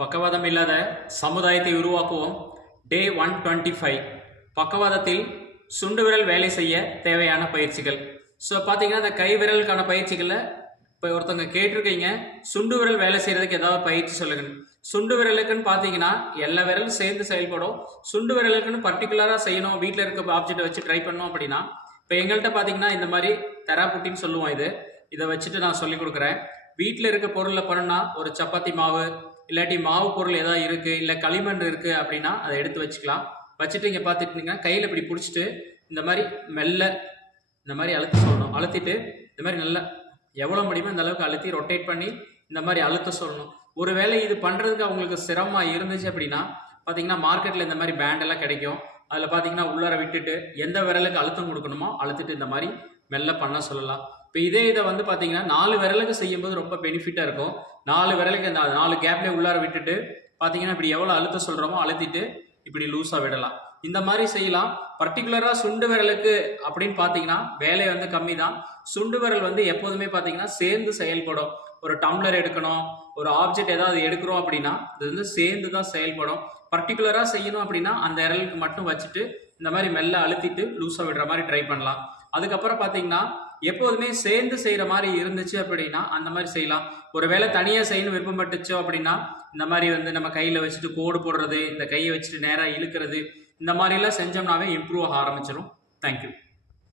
பக்கவாதம் இல்லாத சமுதாயத்தை உருவாக்குவோம். டே ஒன் டுவெண்ட்டி ஃபைவ் பக்கவாதத்தில் சுண்டு விரல் வேலை செய்ய தேவையான பயிற்சிகள். ஸோ பார்த்தீங்கன்னா இந்த கை விரலுக்கான பயிற்சிகளில் இப்போ ஒருத்தவங்க கேட்டிருக்கீங்க சுண்டு விரல் வேலை செய்கிறதுக்கு ஏதாவது பயிற்சி சொல்லுங்கள் சுண்டு விரலுக்குன்னு பார்த்தீங்கன்னா எல்லா விரலும் சேர்ந்து செயல்படும். சுண்டு விரலுக்குன்னு பர்டிகுலராக செய்யணும் வீட்டில் இருக்க ஆப்ஜெக்டை வச்சு ட்ரை பண்ணோம் அப்படின்னா இப்போ எங்கள்கிட்ட பார்த்தீங்கன்னா இந்த மாதிரி தெராப்புட்டின்னு சொல்லுவோம் இது. இதை வச்சுட்டு நான் சொல்லிக் கொடுக்குறேன். வீட்டில் இருக்க பொருளில் பண்ணுன்னா ஒரு சப்பாத்தி மாவு இல்லாட்டி மாவு பொருள் ஏதாவது இருக்குது இல்லை களிமண் இருக்குது அப்படின்னா அதை எடுத்து வச்சுக்கலாம். வச்சுட்டு இங்கே பார்த்துட்டிங்கன்னா கையில் இப்படி பிடிச்சிட்டு இந்த மாதிரி மெல்ல இந்த மாதிரி அழுத்த சொல்லணும். அழுத்திட்டு இந்த மாதிரி நல்லா எவ்வளோ முடியுமோ இந்த அளவுக்கு அழுத்தி ரொட்டேட் பண்ணி இந்த மாதிரி அழுத்த சொல்லணும். ஒருவேளை இது பண்ணுறதுக்கு அவங்களுக்கு சிரமமாக இருந்துச்சு அப்படின்னா பார்த்தீங்கன்னா மார்க்கெட்டில் இந்த மாதிரி பேண்டெல்லாம் கிடைக்கும். அதில் பார்த்தீங்கன்னா உள்ளார விட்டுட்டு எந்த விரலுக்கு அழுத்தம் கொடுக்கணுமோ அழுத்திட்டு இந்த மாதிரி மெல்ல பண்ண சொல்லலாம். இப்போ இதே இதை வந்து பார்த்தீங்கன்னா நாலு விரலுக்கு செய்யும்போது ரொம்ப பெனிஃபிட்டாக இருக்கும். நாலு விரலுக்கு இந்த நாலு கேப்லேயே உள்ளார விட்டுட்டு பார்த்தீங்கன்னா இப்படி எவ்வளோ அழுத்த சொல்கிறோமோ அழுத்திட்டு இப்படி லூஸாக விடலாம். இந்த மாதிரி செய்யலாம். பர்டிகுலராக சுண்டு விரலுக்கு அப்படின்னு பார்த்தீங்கன்னா வேலை வந்து கம்மி தான் சுண்டு விரல் வந்து எப்போதுமே பார்த்தீங்கன்னா சேர்ந்து செயல்படும். ஒரு டம்ளர் எடுக்கணும். ஒரு ஆப்ஜெக்ட் ஏதாவது எடுக்கிறோம் அப்படின்னா இது வந்து சேர்ந்து தான் செயல்படும் பர்டிகுலராக செய்யணும் அப்படின்னா அந்த விரலுக்கு மட்டும் வச்சுட்டு இந்த மாதிரி மெல்ல அழுத்திட்டு லூஸாக விடுற மாதிரி ட்ரை பண்ணலாம். அதுக்கப்புறம் பார்த்தீங்கன்னா எப்போதுமே சேர்ந்து செய்கிற மாதிரி இருந்துச்சு அப்படின்னா அந்த மாதிரி செய்யலாம். ஒருவேளை தனியாக செய்யணும் விருப்பப்பட்டுச்சோ அப்படின்னா இந்த மாதிரி வந்து நம்ம கையில் வச்சுட்டு கோடு போடுறது இந்த கையை வச்சுட்டு நேராக இழுக்கிறது இந்த மாதிரிலாம் செஞ்சோம்னாவே இம்ப்ரூவ் ஆக ஆரம்பிச்சிடும் தேங்க்யூ